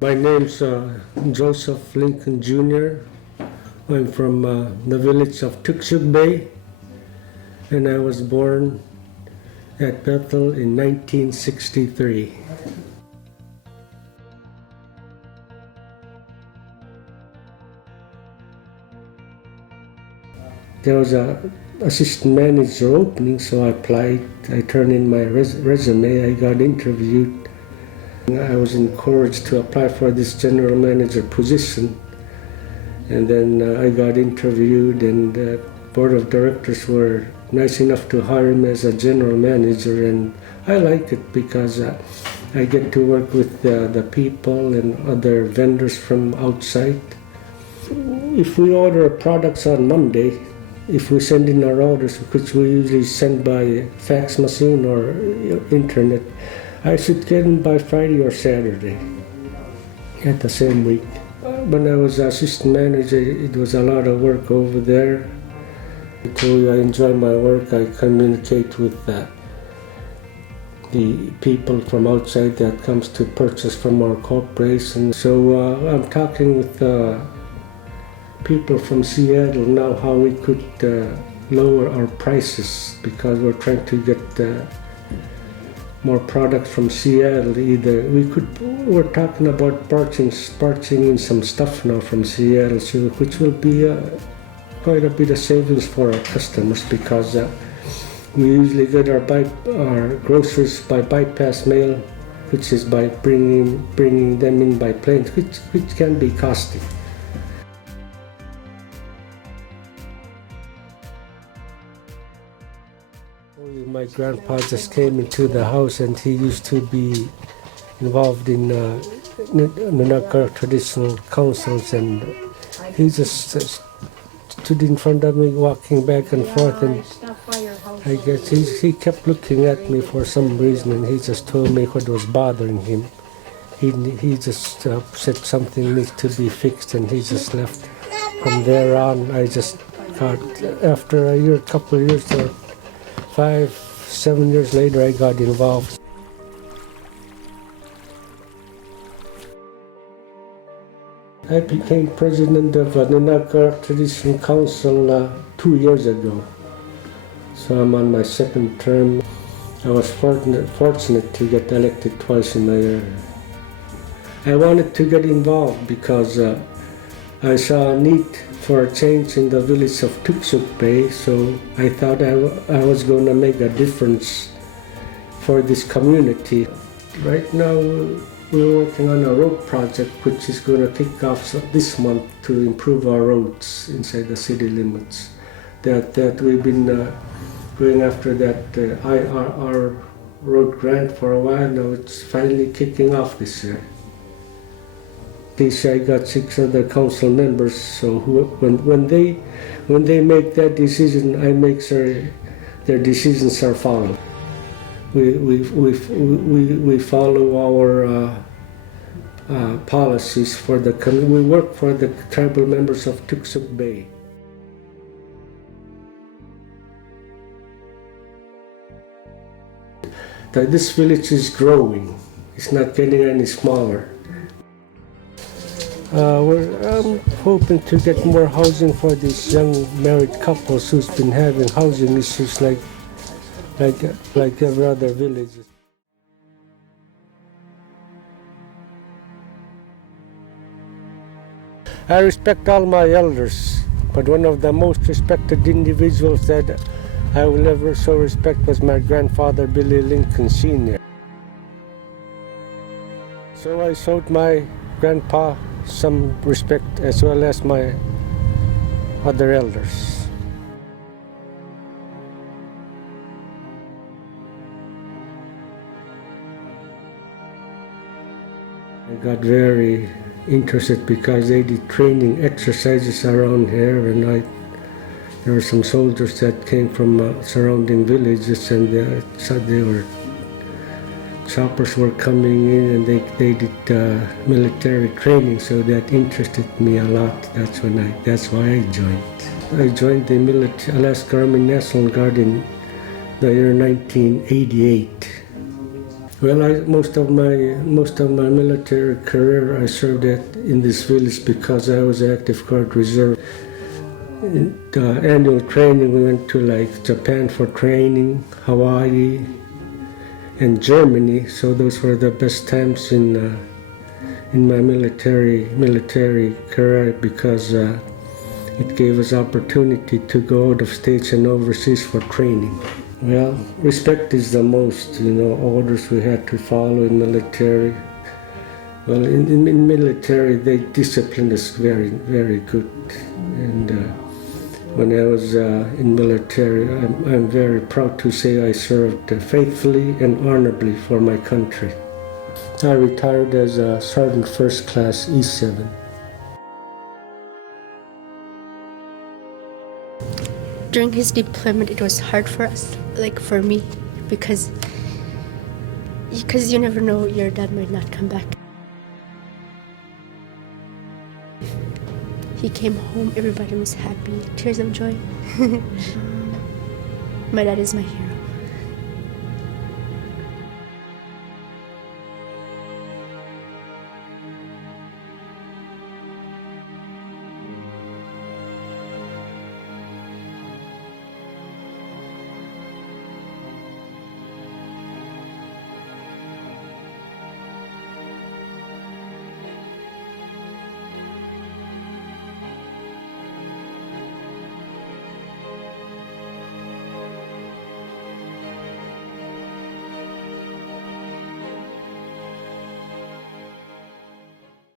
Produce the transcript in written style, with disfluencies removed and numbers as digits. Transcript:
My name's Joseph Lincoln Jr. I'm from the village of Toksook Bay, and I was born at Bethel in 1963. There was a assistant manager opening, so I applied. I turned in my resume. I got interviewed. I was encouraged to apply for this general manager position, and then I got interviewed, and the board of directors were nice enough to hire me as a general manager, and I like it because I get to work with the people and other vendors from outside. If we order products on Monday, if we send in our orders, which we usually send by fax machine or internet, I should get them by Friday or Saturday at the same week. When I was assistant manager, it was a lot of work over there. I enjoy my work. I communicate with the people from outside that comes to purchase from our corporation. So I'm talking with people from Seattle now how we could lower our prices, because we're trying to get more products from Seattle. We're talking about purchasing in some stuff now from Seattle, so which will be quite a bit of savings for our customers, because we usually get our groceries by bypass mail, which is by bringing them in by plane, which can be costly. My grandpa just came into the house, and he used to be involved in Nunaka traditional councils, and he just stood in front of me walking back and forth, and I guess he kept looking at me for some reason, and he just told me what was bothering him. He just said something needs to be fixed, and he just left. From there on, I just got, after a couple of years, or 5-7 years later, I got involved. I became president of the Nunaka Tradition Council 2 years ago. So I'm on my second term. I was fortunate to get elected twice in a year. I wanted to get involved because I saw a need for a change in the village of Toksook Bay, so I thought I was going to make a difference for this community. Right now, we're working on a road project which is going to kick off this month to improve our roads inside the city limits. That we've been going after that IRR road grant for a while now. It's finally kicking off this year. I got 6 other council members, so when they make that decision, I make sure their decisions are followed. We follow our policies for the community. We work for the tribal members of Toksook Bay. This village is growing. It's not getting any smaller. I'm hoping to get more housing for these young married couples who's been having housing issues like every other village. I respect all my elders, but one of the most respected individuals that I will ever so respect was my grandfather, Billy Lincoln Sr. So I showed my grandpa some respect, as well as my other elders. I got very interested because they did training exercises around here, and there were some soldiers that came from surrounding villages, and choppers were coming in, and they did military training, so that interested me a lot. That's why I joined. I joined the Alaska Army National Guard in the year 1988. Well, most of my military career I served in this village because I was active guard reserve. In the annual training, we went to like Japan for training, Hawaii, and Germany. So those were the best times in my military career because it gave us opportunity to go out of states and overseas for training. Well, respect is the most, orders we had to follow in military. Well, in military, they discipline us very, very good. And when I was in military, I'm very proud to say I served faithfully and honorably for my country. I retired as a Sergeant First Class E7. During his deployment, it was hard for us, like for me, because you never know, your dad might not come back. He came home, everybody was happy, tears of joy. My dad is my hero.